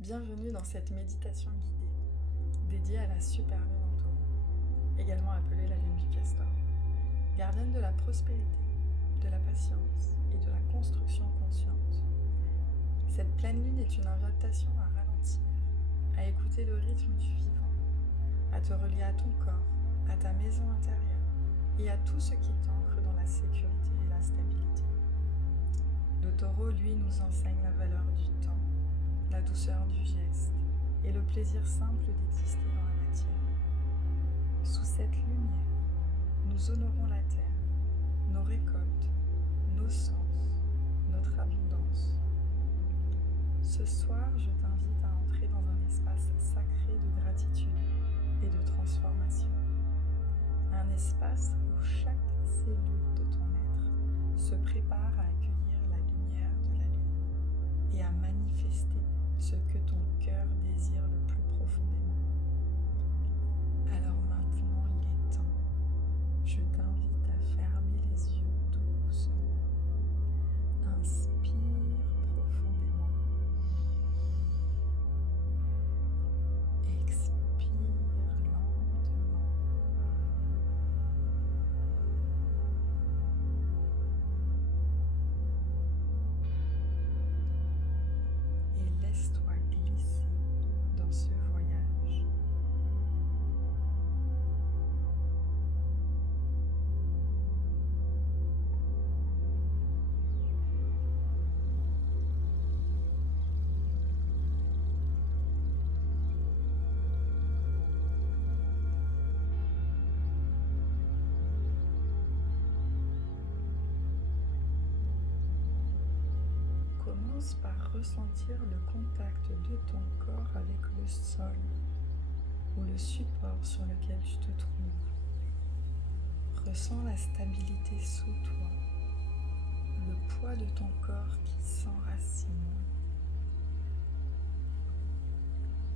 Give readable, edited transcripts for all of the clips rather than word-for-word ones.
Bienvenue dans cette méditation guidée, dédiée à la super lune en taureau, également appelée la lune du castor, gardienne de la prospérité, de la patience et de la construction consciente. Cette pleine lune est une invitation à ralentir, à écouter le rythme du vivant, à te relier à ton corps, à ta maison intérieure et à tout ce qui t'ancre dans la sécurité et la stabilité. Le taureau, lui, nous enseigne la valeur du temps, la douceur du geste et le plaisir simple d'exister dans la matière. Sous cette lumière, nous honorons la terre, nos récoltes, nos sens, notre abondance. Ce soir, je t'invite à entrer dans un espace sacré de gratitude et de transformation. Un espace où chaque cellule de ton être se prépare à accueillir la lumière de la lune et à manifester ce que ton cœur désire le plus profondément. Alors maintenant, il est temps. Je t'invite à fermer les yeux doucement. Inspire profondément. Expire lentement. Et laisse-toi glisser dans ce voyage. Commence par ressentir le contact de ton corps avec le sol ou le support sur lequel tu te trouves. Ressens la stabilité sous toi, le poids de ton corps qui s'enracine.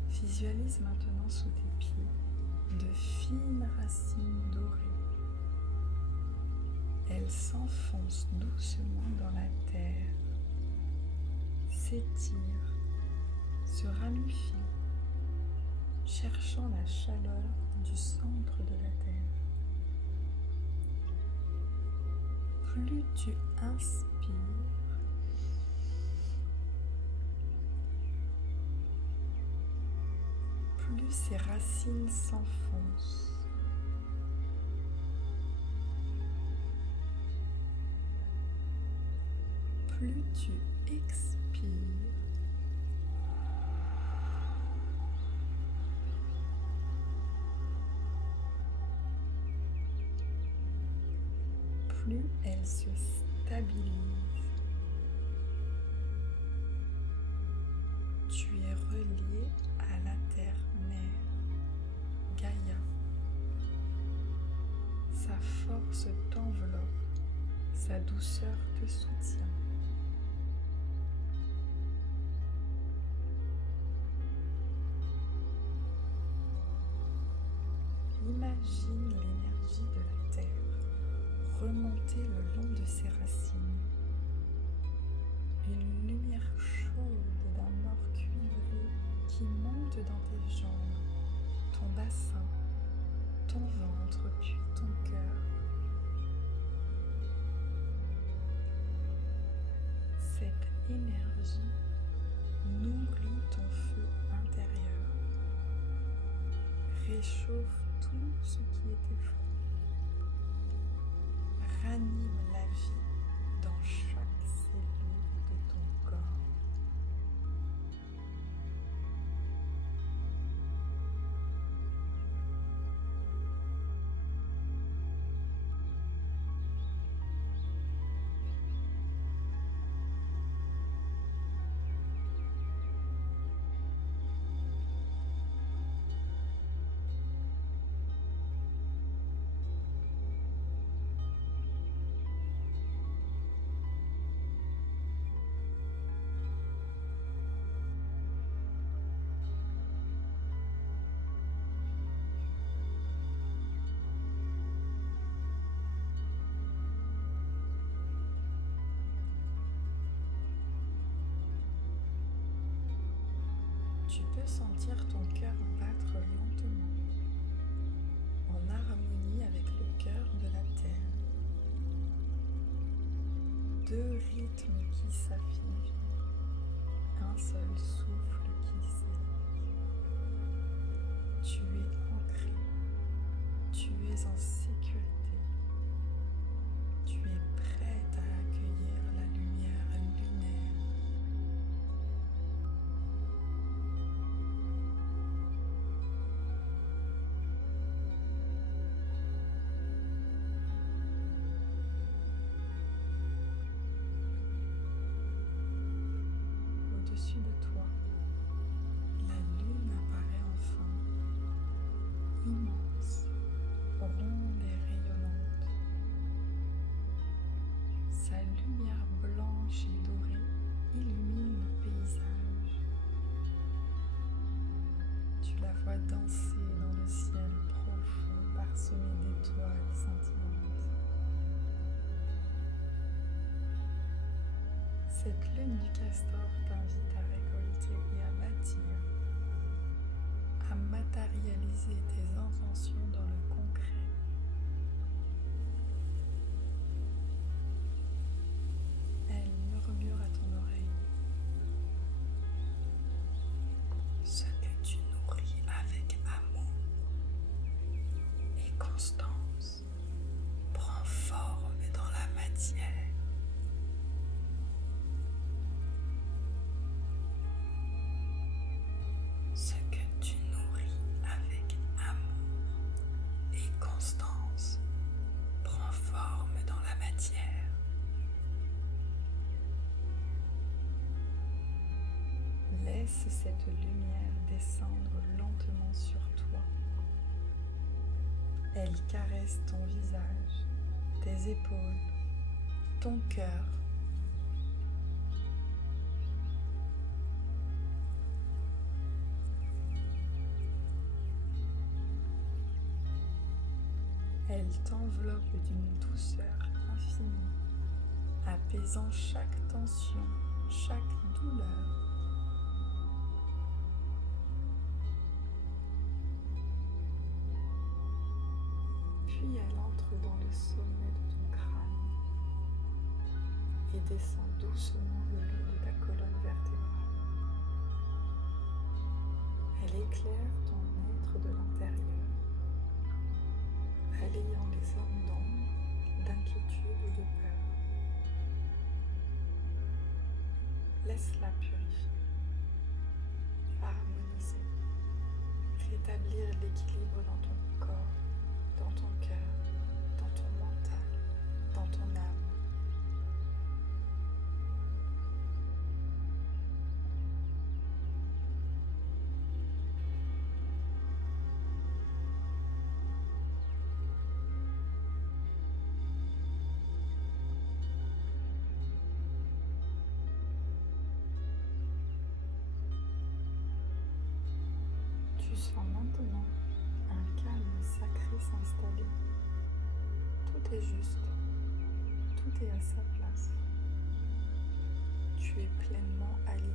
Visualise maintenant sous tes pieds de fines racines dorées. Elles s'enfoncent doucement dans la terre, s'étirent, se ramifient, cherchant la chaleur du centre de la terre. Plus tu inspires, plus ces racines s'enfoncent. Plus tu expires, plus elles se stabilisent. Tu es relié à la terre-mère, Gaïa. Sa force t'enveloppe, sa douceur te soutient. Imagine l'énergie de la terre remonter le long de ses racines. Une lumière chaude d'un or cuivré qui monte dans tes jambes, ton bassin, ton ventre puis ton cœur. Cette énergie nourrit ton feu intérieur, réchauffe tout ce qui est effort, ranime la vie dans chaque cellule de ton corps. Tu peux sentir ton cœur battre lentement, en harmonie avec le cœur de la Terre. Deux rythmes qui s'affigent, un seul souffle qui s'élève. Tu es ancré, tu es en sécurité, tu es prête à accueillir la lumière lunaire. Au-dessus de toi, la lune apparaît enfin, immense, ronde et rayonnante. Sa lumière blanche et dorée illumine le paysage. Tu la vois danser dans le ciel profond parsemé d'étoiles scintillantes. Cette lune du castor t'invite à récolter et à bâtir, à matérialiser tes intentions dans le concret. Elle murmure à ton oreille: ce que tu nourris avec amour et constance prend forme dans la matière. Ce que tu nourris avec amour et constance prend forme dans la matière. Laisse cette lumière descendre lentement sur toi. Elle caresse ton visage, tes épaules, ton cœur. Elle t'enveloppe d'une douceur infinie, apaisant chaque tension, chaque douleur. Puis elle entre dans le sommet de ton crâne et descend doucement le long de ta colonne vertébrale. Elle éclaire ton être de l'intérieur, balayant les zones d'ombre, d'inquiétude ou de peur. Laisse-la purifier, harmoniser, rétablir l'équilibre dans ton corps, dans ton cœur, dans ton mental, dans ton âme. Tu sens maintenant un calme sacré s'installer. Tout est juste, tout est à sa place. Tu es pleinement aligné.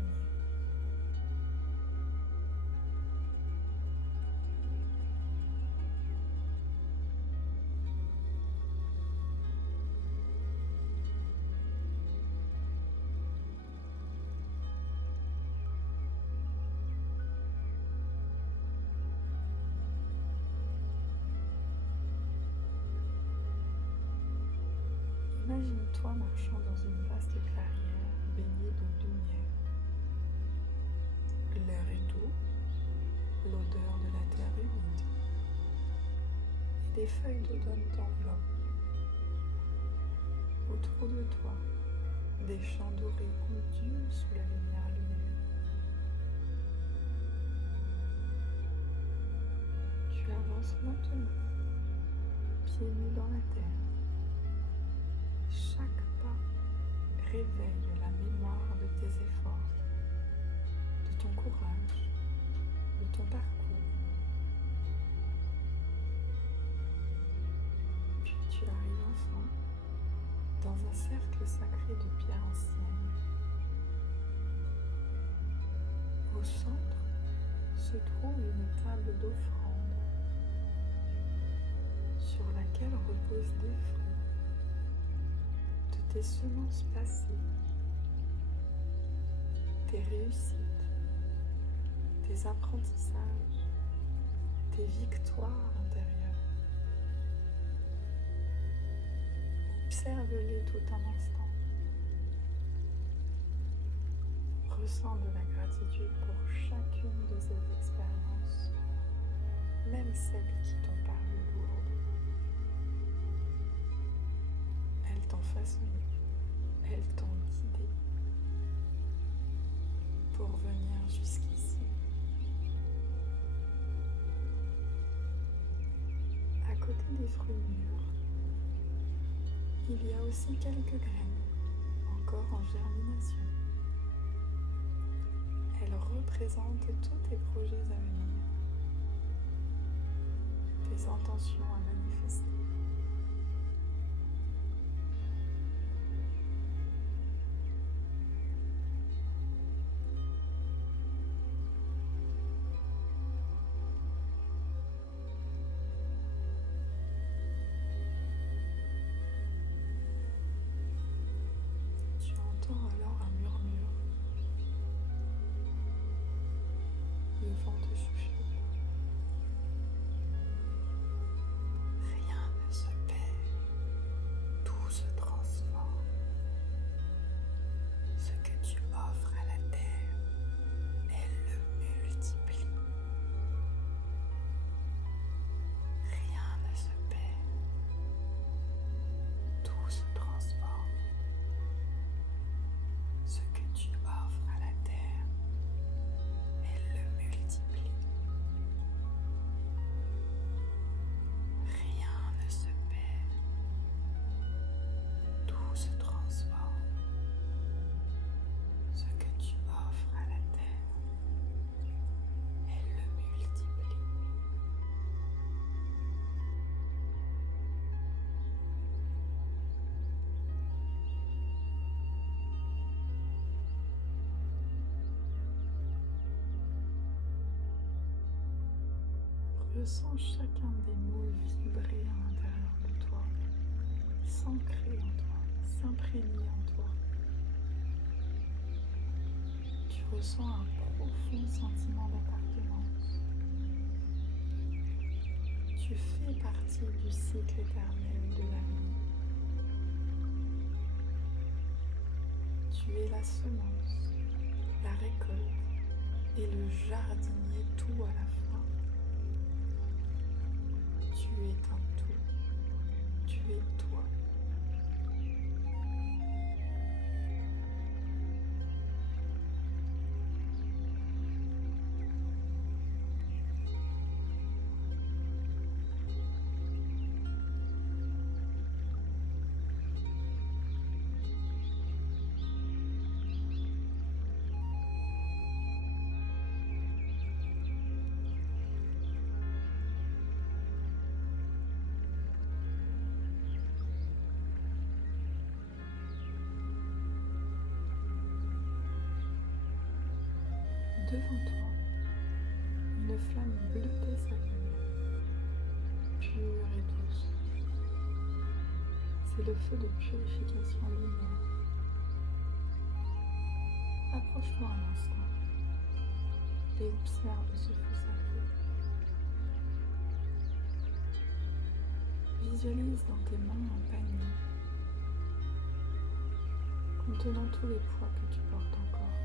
Imagine-toi marchant dans une vaste clairière baignée de lumière. L'air est doux, l'odeur de la terre humide et des feuilles d'automne t'enveloppent. Autour de toi, des champs dorés ondulent sous la lumière lunaire. Tu avances lentement, pieds nus dans la terre. Chaque pas réveille la mémoire de tes efforts, de ton courage, de ton parcours. Puis tu arrives enfin dans un cercle sacré de pierres anciennes. Au centre, se trouve une table d'offrande sur laquelle reposent des fruits de tes semences passées, tes réussites, tes apprentissages, tes victoires intérieures. Observe-les tout un instant. Ressens de la gratitude pour chacune de ces expériences, même celles qui t'ont paru lourdes. Elles t'ont façonné, elles t'ont guidé pour venir jusqu'ici. À côté des fruits mûrs, il y a aussi quelques graines encore en germination. Elles représentent tous tes projets à venir, tes intentions à manifester. Tu entends alors un murmure. Le vent te chuchote. Rien ne se perd, tout se transforme. Ce que tu offres à la terre, elle le multiplie. Rien ne se perd, tout se transforme. Ce que tu offres à la terre, elle le multiplie. Rien ne se perd, tout se transforme. Ce que tu offres à la terre, elle le multiplie. Ressens chacun des mots vibrer à l'intérieur de toi, s'ancrer en toi, s'imprégner en toi. Tu ressens un profond sentiment d'appartenance. Tu fais partie du cycle éternel de la vie. Tu es la semence, la récolte et le jardinier tout à la fois. Tu es un tout, tu es toi. Devant toi, une flamme bleutée s'allume, pure et douce. C'est le feu de purification lunaire. Approche-toi un instant et observe ce feu sacré. Visualise dans tes mains un panier contenant tous les poids que tu portes encore.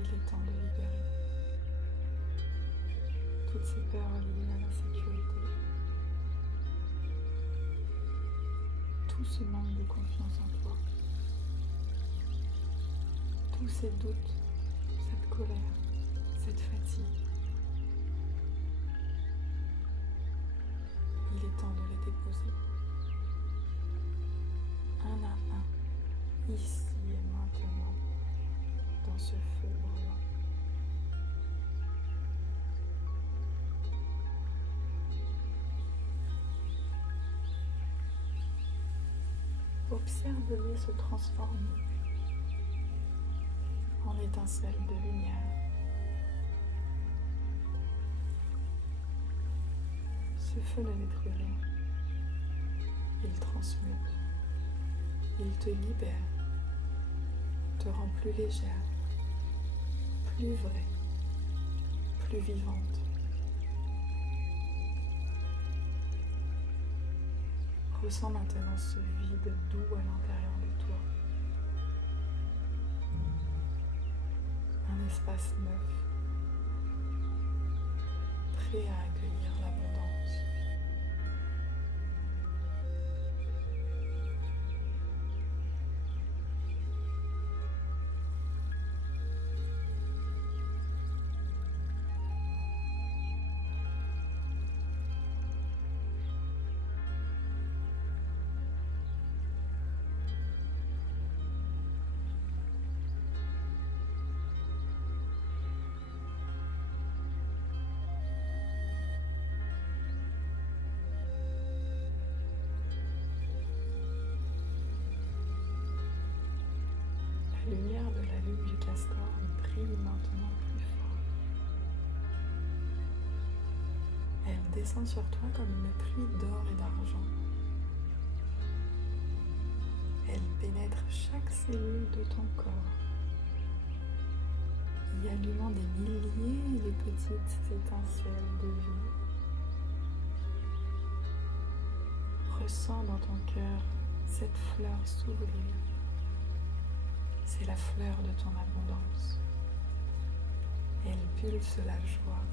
Il est temps de libérer toutes ces peurs liées à la sécurité, tout ce manque de confiance en toi, tous ces doutes, cette colère, cette fatigue. Il est temps de les déposer, un à un, ici et maintenant, dans ce feu brûlant. Observe-les se transformer en étincelles de lumière, Ce feu ne détruit rien. Il transmute. Il te libère, te rend plus légère, plus vraie, plus vivante. Ressens maintenant ce vide doux à l'intérieur de toi. Un espace neuf, prêt à accueillir l'abondance. La lumière de la lune du castor brille maintenant plus fort. Elle descend sur toi comme une pluie d'or et d'argent. Elle pénètre chaque cellule de ton corps, y allumant des milliers de petites étincelles de vie. Ressens dans ton cœur cette fleur s'ouvrir. C'est la fleur de ton abondance. Elle pulse la joie,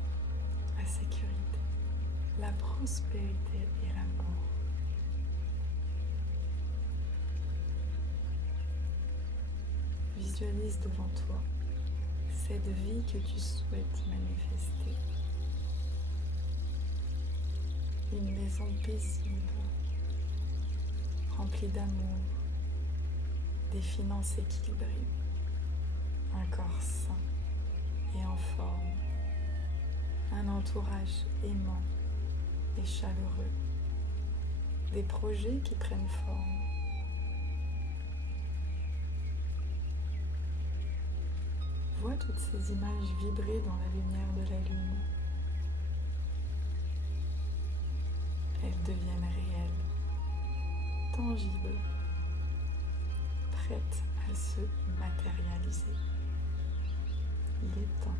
la sécurité, la prospérité et l'amour. Visualise devant toi cette vie que tu souhaites manifester. Une maison paisible, remplie d'amour, des finances équilibrées, un corps sain et en forme, un entourage aimant et chaleureux, des projets qui prennent forme. Vois toutes ces images vibrer dans la lumière de la lune. Elles deviennent réelles, tangibles, prêtes à se matérialiser. Il est temps.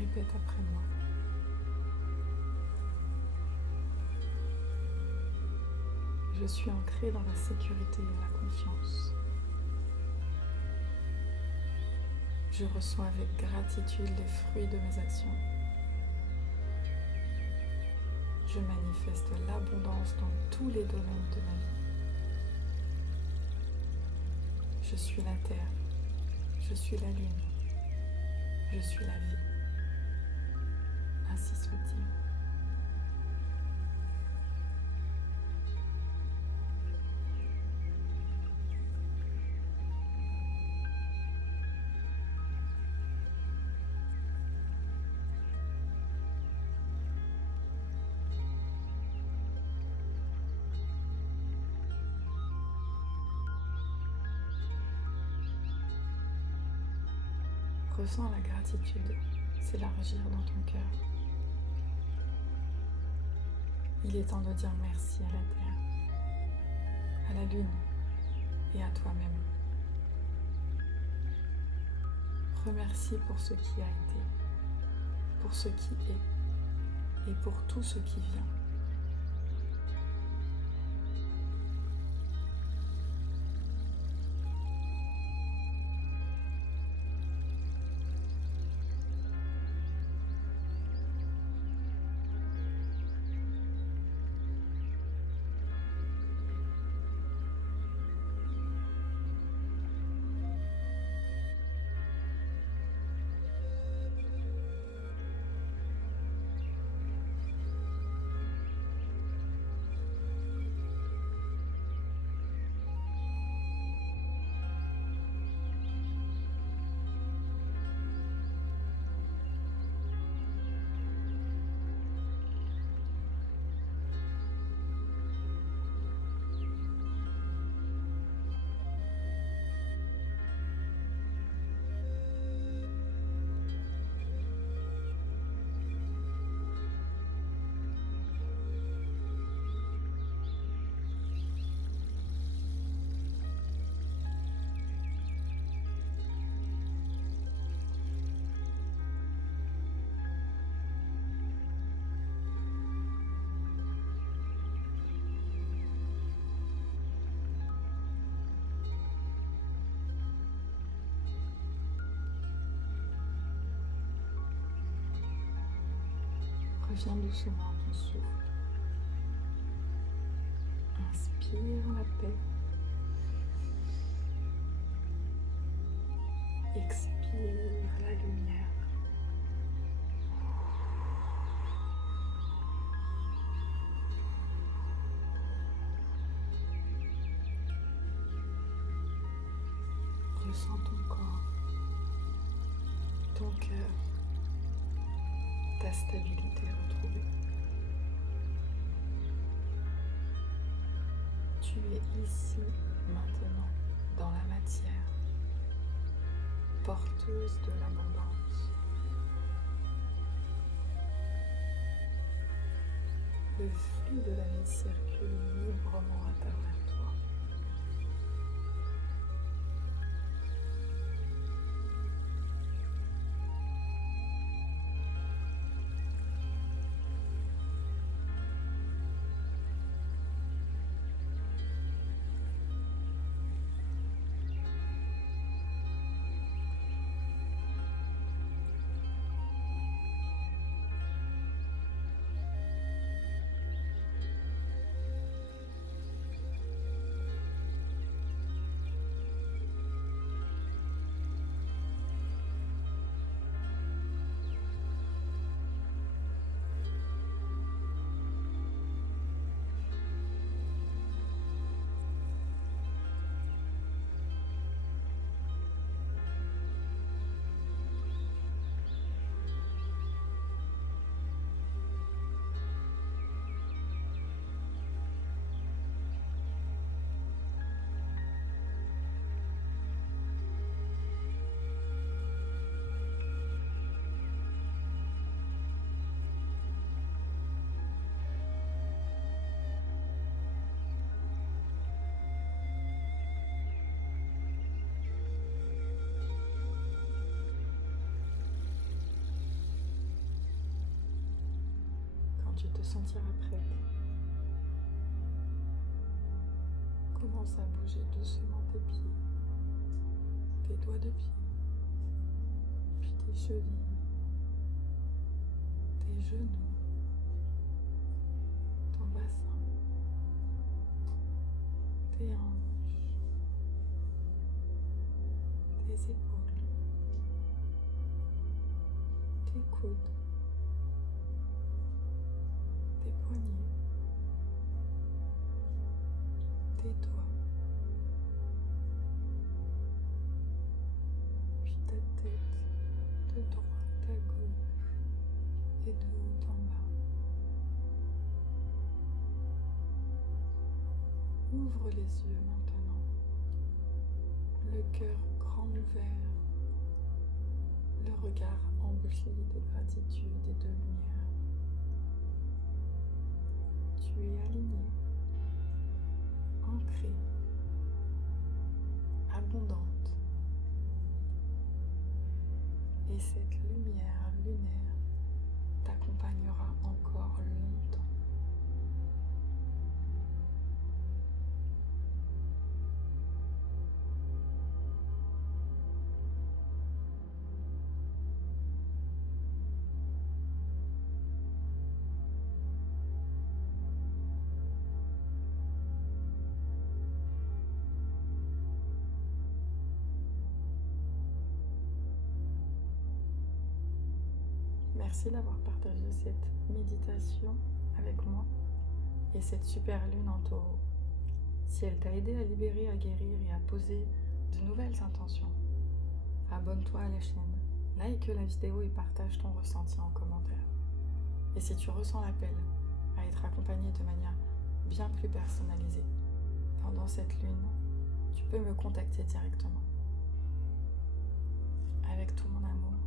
Répète après moi. Je suis ancrée dans la sécurité et la confiance. Je reçois avec gratitude les fruits de mes actions. Je manifeste l'abondance dans tous les domaines de ma vie. Je suis la terre, je suis la lune, je suis la vie. Ainsi soit-il. Ressens la gratitude s'élargir dans ton cœur. Il est temps de dire merci à la terre, à la lune, et à toi-même. Remercie pour ce qui a été, pour ce qui est et pour tout ce qui vient. Reviens doucement à ton souffle. Inspire la paix. Expire la lumière. Ressens ton corps, ton cœur, ta stabilité retrouvée. Tu es ici, maintenant, dans la matière, porteuse de l'abondance. Le flux de la vie circule librement à travers toi. Tu te sentiras prête. Commence à bouger doucement tes pieds, tes doigts de pied, puis tes chevilles, tes genoux, ton bassin, tes hanches, tes épaules, tes coudes, tes poignets, tes doigts, puis ta tête de droite à gauche et de haut en bas. Ouvre les yeux maintenant, le cœur grand ouvert, le regard empli de gratitude et de lumière. Tu es aligné, ancré, Merci d'avoir partagé cette méditation avec moi et cette super lune en taureau. Si elle t'a aidé à libérer, à guérir et à poser de nouvelles intentions, abonne-toi à la chaîne, like la vidéo et partage ton ressenti en commentaire. Et si tu ressens l'appel à être accompagné de manière bien plus personnalisée pendant cette lune, tu peux me contacter directement. Avec tout mon amour.